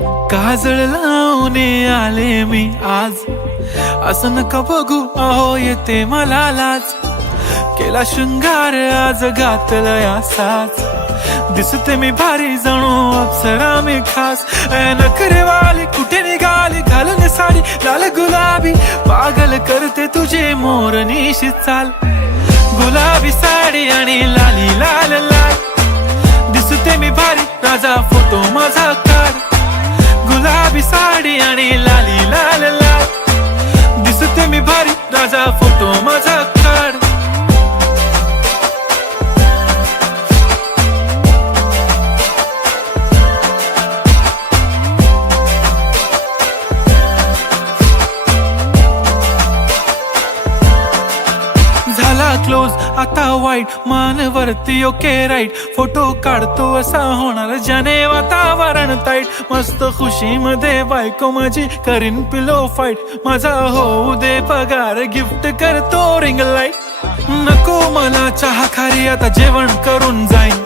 काजळ लावून आले मी आज, असं नका बघू अहो येते मला लाज. केला शृंगार आज घातला साज, दिसते मी भारी जणू अप्सरा मी खास. नखरेवाली कुठे निघाली घालून साडी लाल गुलाबी, पागल करते तुझे मोरनीशी चाल. गुलाबी साडी आणि लाली लाल लाल, दिसते मी भारी राजा फोटो माझा काढ. गुलाबी साडी आणि लाली लाल लाल, दिसते मी भारी राजा फोटो माझा काढ. झाला क्लोज आता वाईट, मानवरती ओके राईट. फोटो काढतो असा होणार ज्याने वातावरण ताईट. मस्त खुशी मध्ये बायको माझी करीन पिलो फाईट. माझा होऊ दे पगार गिफ्ट करतो रिंग लाईट. नको मला चहा खारी आता जेवण करून जाईन.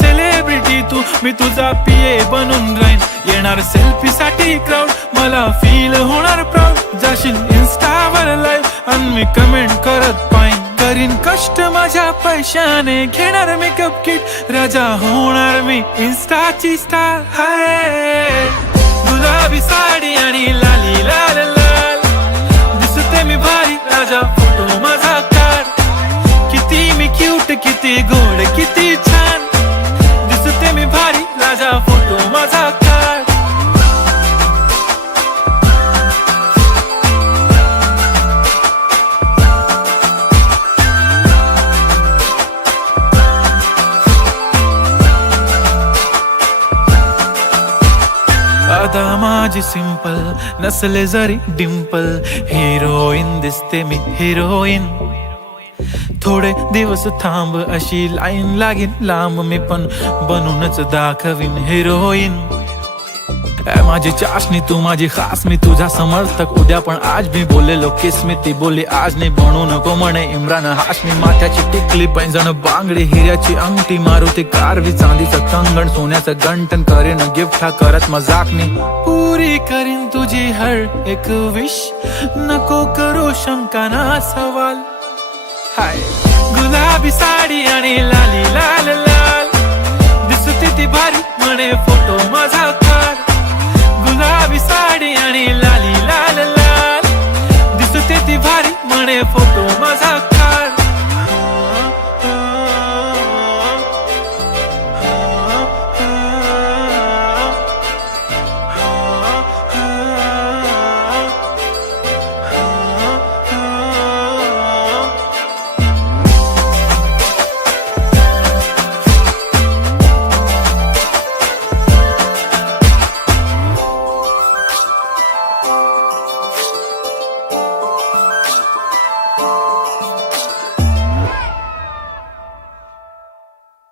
सेलिब्रिटी तू मी तुझा पिये बनून राहीन. येणार सेल्फी साठी क्राऊड मला फील होणार प्राऊड. जाशील इन्स्टावर लाईव्ह आणि मी कमेंट करत पाईन. करीन कष्ट माझ्या पैशाने घेणार मेकअप किट. राजा होणार मी इन्स्टाची स्टार. हाय गुलाबी साडी आणि लाली लाल लाल, दिसते मी भारी राजा फोटो माझा काढ. किती मी क्यूट किती गोड किती छान, दिसते मी भारी राजा फोटो माझा काढ. अदा माझी सिंपल नसले जरी डिंपल, हिरोईन दिसते मी हिरोईन. थोडे दिवस थांब अशी लाईन लागेल लांब, मी पण बनूनच दाखवीन हिरोईन. माझी चाशनी तू माझी खास, मी तुझा समर्थक उद्या पण आज मी बोललेलो किस मी. ती बोलली आज नाही बनू नको म्हणे इम्रान हाशमी. माथ्याची टिकली पैंजण बांगडी हिऱ्याची अंगठी, मारुती कारवी चांदीचं कंगण सोन्याचं गंटन. करेन गिफ्ट हा करत मजाकनी, पुरी करीन तुझी हर एक विश. नको करू शंका ना सवाल. हाय गुलाबी साडी आणि लाली लाल लाल, दिसते ती भारी म्हणे फोटो माझा काढ. गुलाबी साडी आणि लाली लाल लाल, दिसते ती भारी म्हणे फोटो माझा